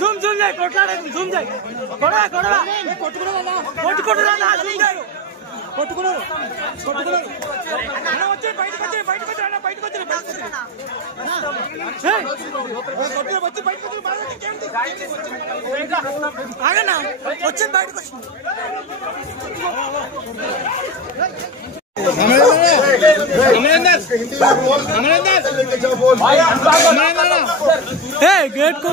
Zoom Zoom చేయి కొట్లాడేది Zoom చేయి Kodava Kodava కొట్టుకున్నారన్నా కొట్టుకుంటున్నా Zoom చేయి కొట్టుకున్నారు కొట్టుకున్నారు అన్న వచ్చి బయటకు వచ్చి అన్న బయటకు వచ్చి వచ్చి బయటకు వచ్చి ఆగన్నా వచ్చి బయటకు వచ్చి गेट को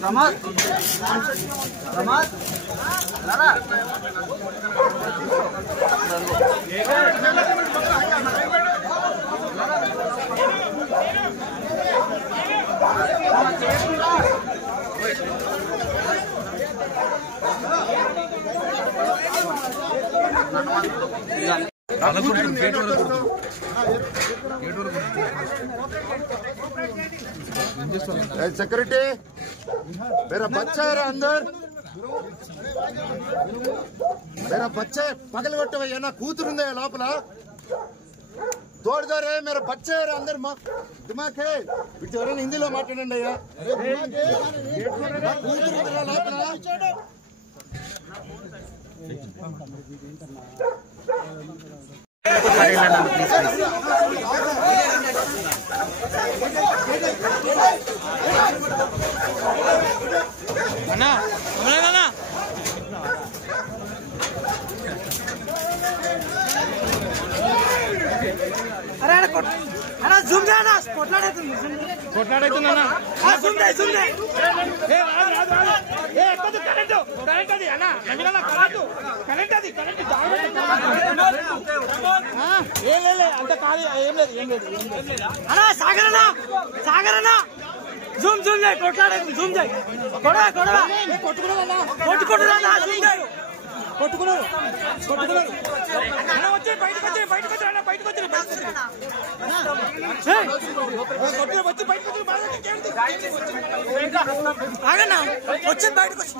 रमात रमात सिक्योरिटी मेरा बच्चा है अंदर मेरा बच्चा पगल कोट्टे ना कूतुरु लोपल तोड़ दो रे मेरा बच्चा है अंदर दिमाग है हिंदी माట్లాడండి అయ్యా కూతురు లోపల అన్నా అన్నా అరే అన్నా జూమ్ చేయనా కొట్లాడైతుందన్నా జూమ్ చేయి జూమ్ చేయి ఎక్కదు కరెంట్ అది అన్నా నవీనన్నా కరెంట్ అది కరెంట్ ఏం లేదు అంత కాదు ఏం లేదు అన్నా సాగరన్నా జూమ్ జూమ్ చేయి కొట్లాడైతుంది జూమ్ చేయి కొడవా కొట్టుకుంటున్నా జూమ్ చేయి కొట్టుకున్నారు అన్న వచ్చి బయటకు వచ్చి అన్న బయటకు వచ్చి వచ్చి బయటకు ఆగన్నా వచ్చి బయటకు వచ్చి